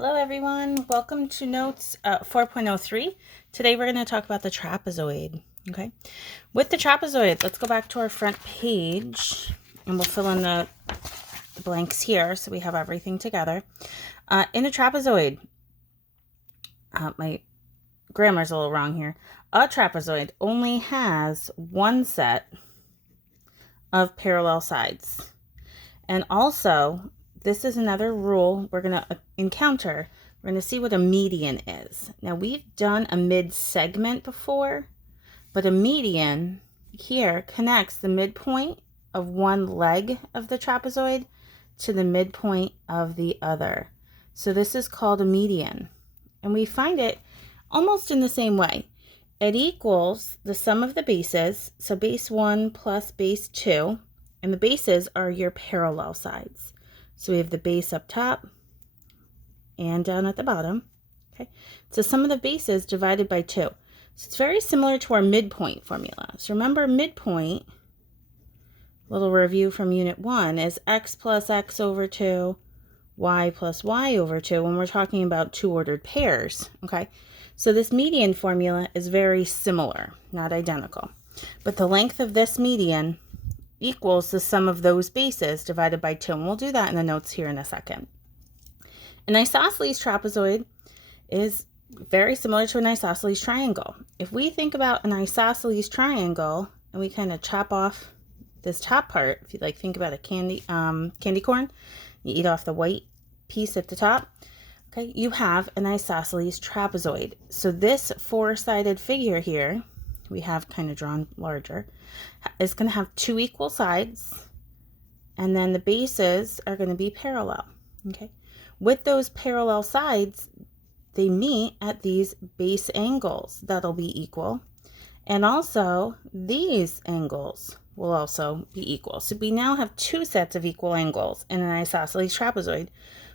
Hello everyone, welcome to Notes 4.03. Today we're going to talk about the trapezoid, okay? With the trapezoid, let's go back to our front page and we'll fill in the blanks here so we have everything together. In a trapezoid, my grammar's a little wrong here. A trapezoid only has one set of parallel sides. And also, this is another rule we're going to encounter. We're going to see what a median is. Now, we've done a mid-segment before, but a median here connects the midpoint of one leg of the trapezoid to the midpoint of the other. So this is called a median. And we find it almost in the same way. It equals the sum of the bases, so base 1 plus base 2, and the bases are your parallel sides. So we have the base up top and down at the bottom. Okay, so sum of the bases divided by 2. So it's very similar to our midpoint formula. So remember, midpoint, little review from unit 1, is x plus x over 2, y plus y over 2 when we're talking about two-ordered pairs. Okay, so this median formula is very similar, not identical. But the length of this median equals the sum of those bases divided by 2. And we'll do that in the notes here in a second. An isosceles trapezoid is very similar to an isosceles triangle. If we think about an isosceles triangle and we kind of chop off this top part, if you like think about a candy corn, you eat off the white piece at the top, okay, you have an isosceles trapezoid. So this four-sided figure here, we have kind of drawn larger, is going to have two equal sides, and then the bases are going to be parallel. Okay, with those parallel sides, they meet at these base angles that'll be equal, and also these angles will also be equal. So we now have two sets of equal angles in an isosceles trapezoid,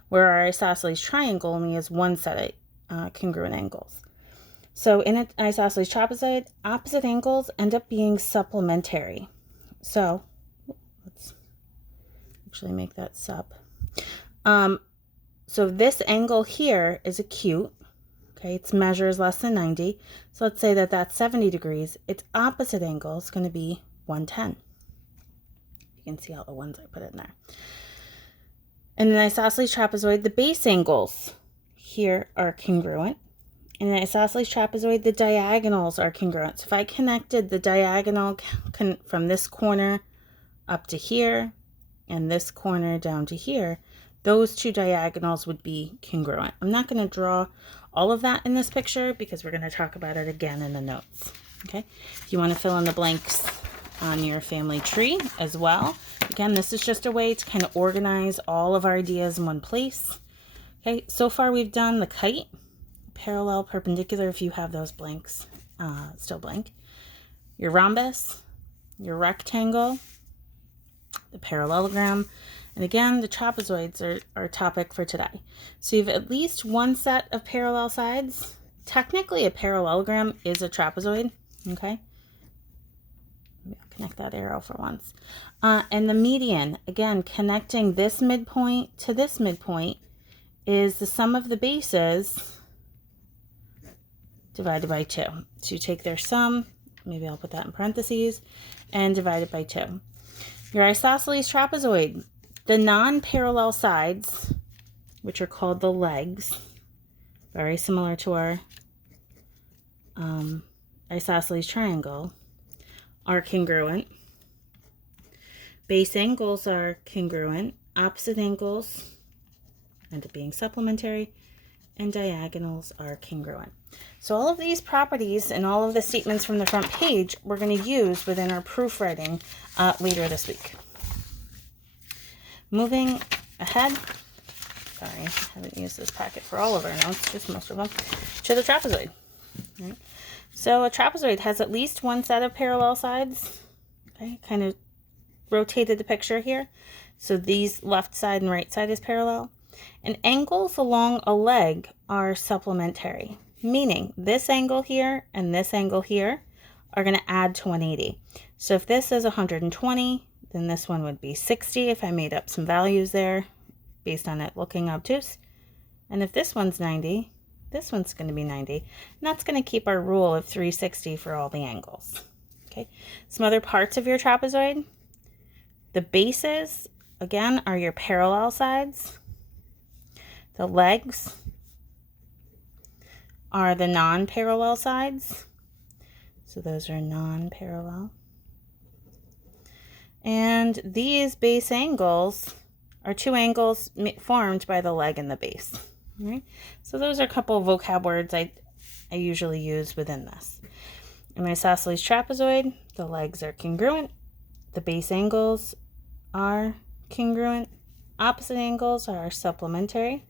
where our isosceles triangle only has one set of congruent angles. So in an isosceles trapezoid, opposite angles end up being supplementary. So let's actually make that sup. So this angle here is acute. Okay, its measure is less than 90. So let's say that that's 70 degrees. Its opposite angle is going to be 110. You can see all the ones I put in there. In an isosceles trapezoid, the base angles here are congruent. In an isosceles trapezoid, the diagonals are congruent. So if I connected the diagonal from this corner up to here and this corner down to here, those two diagonals would be congruent. I'm not going to draw all of that in this picture because we're going to talk about it again in the notes. Okay, if you want to fill in the blanks on your family tree as well. Again, this is just a way to kind of organize all of our ideas in one place. Okay, so far we've done the kite, parallel, perpendicular, if you have those blanks still blank, your rhombus, your rectangle, the parallelogram, and again, the trapezoids are our topic for today. So you have at least one set of parallel sides. Technically, a parallelogram is a trapezoid, okay? Maybe I'll connect that arrow for once. And the median, again, connecting this midpoint to this midpoint, is the sum of the bases divided by 2. So you take their sum, maybe I'll put that in parentheses, and divide it by 2. Your isosceles trapezoid, the non-parallel sides, which are called the legs, very similar to our isosceles triangle, are congruent. Base angles are congruent. Opposite angles end up being supplementary, and diagonals are congruent. So all of these properties and all of the statements from the front page we're going to use within our proofreading later this week. Moving ahead, sorry, I haven't used this packet for all of our notes, just most of them, to the trapezoid. Right. So a trapezoid has at least one set of parallel sides. Okay, kind of rotated the picture here. So these left side and right side is parallel. And angles along a leg are supplementary, meaning this angle here and this angle here are going to add to 180. So if this is 120, then this one would be 60 if I made up some values there based on it looking obtuse. And if this one's 90, this one's going to be 90. And that's going to keep our rule of 360 for all the angles. Okay. Some other parts of your trapezoid. The bases, again, are your parallel sides. The legs are the non-parallel sides. So those are non-parallel. And these base angles are two angles formed by the leg and the base. All right? So those are a couple of vocab words I usually use within this. In my isosceles trapezoid, the legs are congruent, the base angles are congruent, opposite angles are supplementary,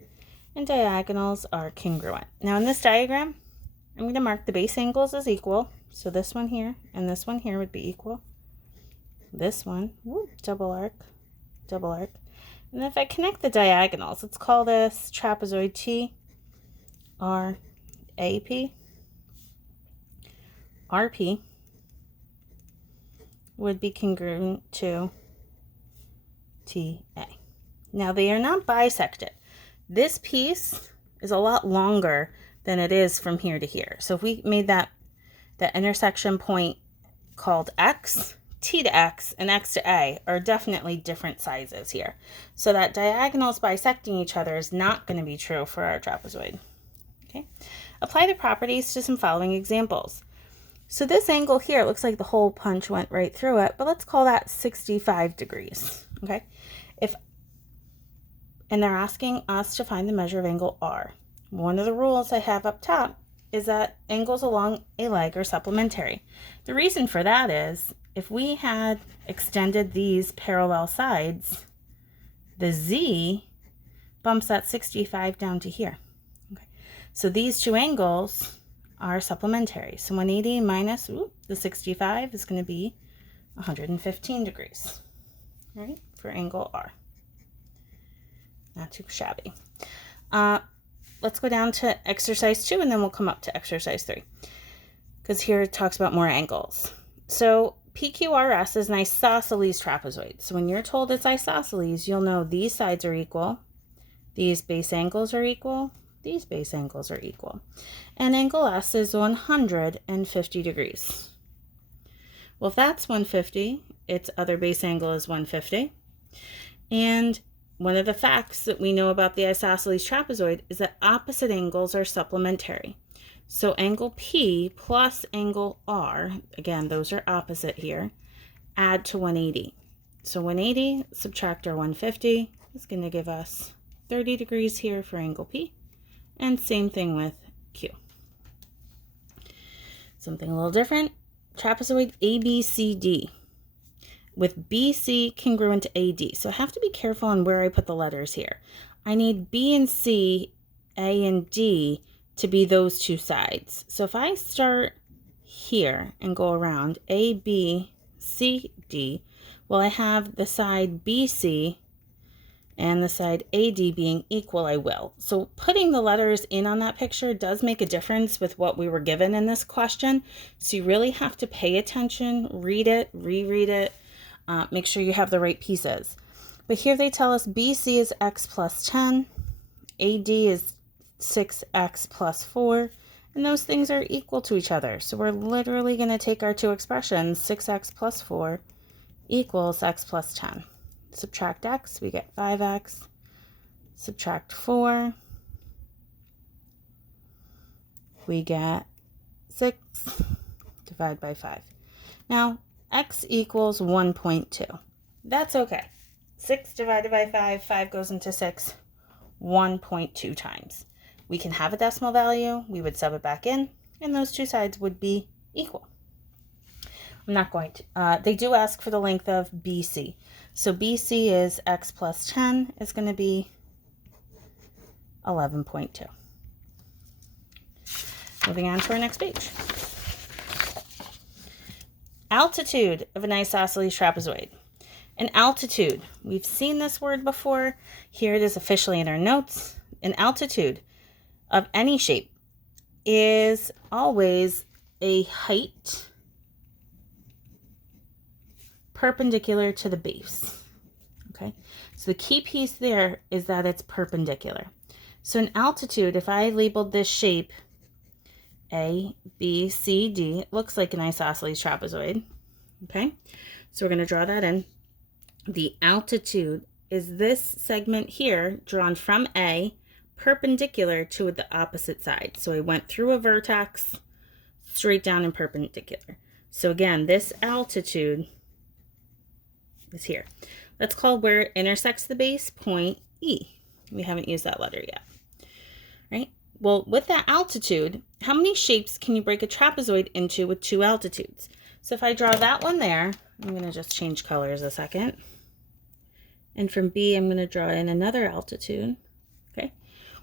and diagonals are congruent. Now in this diagram, I'm going to mark the base angles as equal. So this one here and this one here would be equal. This one, double arc, double arc. And if I connect the diagonals, let's call this trapezoid T, R, AP, RP would be congruent to TA. Now they are not bisected. This piece is a lot longer than it is from here to here. So if we made that intersection point called X, T to X and X to A are definitely different sizes here. So that diagonals bisecting each other is not going to be true for our trapezoid. Okay. Apply the properties to some following examples. So this angle here, it looks like the hole punch went right through it, but let's call that 65 degrees. Okay. And they're asking us to find the measure of angle R. One of the rules I have up top is that angles along a leg are supplementary. The reason for that is if we had extended these parallel sides, the Z bumps that 65 down to here. Okay. So these two angles are supplementary. So 180 minus the 65 is going to be 115 degrees, right, for angle R. Not too shabby. Let's go down to exercise 2 and then we'll come up to exercise 3 because here it talks about more angles. So PQRS is an isosceles trapezoid. So when you're told it's isosceles, you'll know these sides are equal, these base angles are equal, these base angles are equal. And angle S is 150 degrees. Well, if that's 150, its other base angle is 150. And one of the facts that we know about the isosceles trapezoid is that opposite angles are supplementary. So angle P plus angle R, again, those are opposite here, add to 180. So 180 subtract our 150 is going to give us 30 degrees here for angle P. And same thing with Q. Something a little different, trapezoid ABCD. With BC congruent to AD. So I have to be careful on where I put the letters here. I need B and C, A and D to be those two sides. So if I start here and go around A, B, C, D, well, I have the side BC and the side AD being equal, I will. So putting the letters in on that picture does make a difference with what we were given in this question. So you really have to pay attention, read it, reread it. Make sure you have the right pieces. But here they tell us BC is x plus 10, AD is 6x plus 4, and those things are equal to each other. So we're literally going to take our two expressions, 6x plus 4 equals x plus 10. Subtract x, we get 5x. Subtract 4, we get 6. Divide by 5. Now, x equals 1.2. That's okay. 6 divided by 5, 5 goes into 6, 1.2 times. We can have a decimal value, we would sub it back in, and those two sides would be equal. I'm not going to. They do ask for the length of BC. So BC is x plus 10 is going to be 11.2. Moving on to our next page. Altitude of an isosceles trapezoid. An altitude, we've seen this word before. Here it is officially in our notes. An altitude of any shape is always a height perpendicular to the base. Okay, so the key piece there is that it's perpendicular. So in altitude, if I labeled this shape A, B, C, D, it looks like an isosceles trapezoid. Okay, so we're going to draw that in. The altitude is this segment here drawn from A perpendicular to the opposite side. So I went through a vertex straight down and perpendicular. So again, this altitude is here. Let's call where it intersects the base point E. We haven't used that letter yet, right? Well, with that altitude, how many shapes can you break a trapezoid into with 2 altitudes? So if I draw that one there, I'm going to just change colors a second. And from B, I'm going to draw in another altitude. Okay.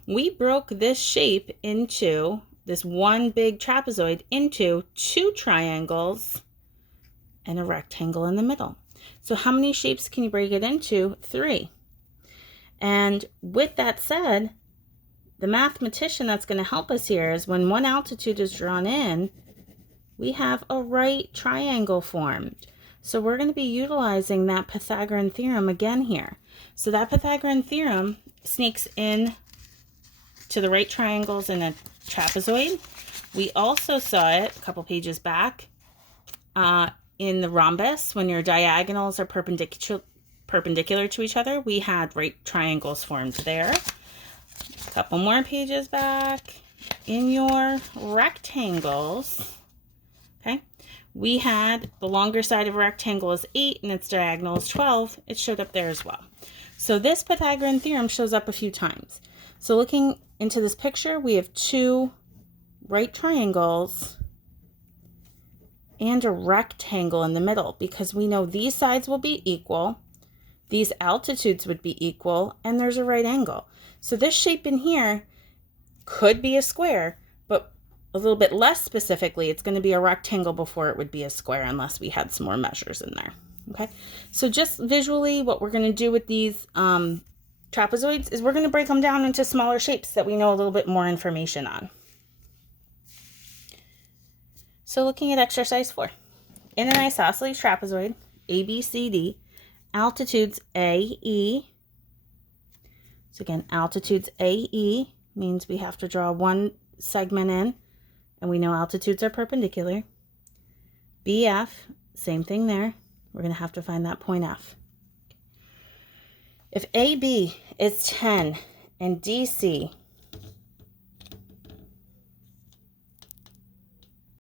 We broke this shape into this one big trapezoid into 2 triangles and a rectangle in the middle. So how many shapes can you break it into? 3. And with that said, the mathematician that's going to help us here is when one altitude is drawn in, we have a right triangle formed. So we're going to be utilizing that Pythagorean theorem again here. So that Pythagorean theorem sneaks in to the right triangles in a trapezoid. We also saw it a couple pages back in the rhombus. When your diagonals are perpendicular to each other, we had right triangles formed there. A couple more pages back in your rectangles, okay, we had the longer side of a rectangle is 8 and its diagonal is 12. It showed up there as well. So this Pythagorean theorem shows up a few times. So looking into this picture, we have 2 right triangles and a rectangle in the middle because we know these sides will be equal, these altitudes would be equal, and there's a right angle. So this shape in here could be a square, but a little bit less specifically, it's going to be a rectangle before it would be a square unless we had some more measures in there. Okay, so just visually what we're going to do with these trapezoids is we're going to break them down into smaller shapes that we know a little bit more information on. So looking at exercise 4. In an isosceles trapezoid, ABCD, altitudes AE. So again, altitudes AE means we have to draw one segment in, and we know altitudes are perpendicular. BF, same thing there. We're going to have to find that point F. If AB is 10 and DC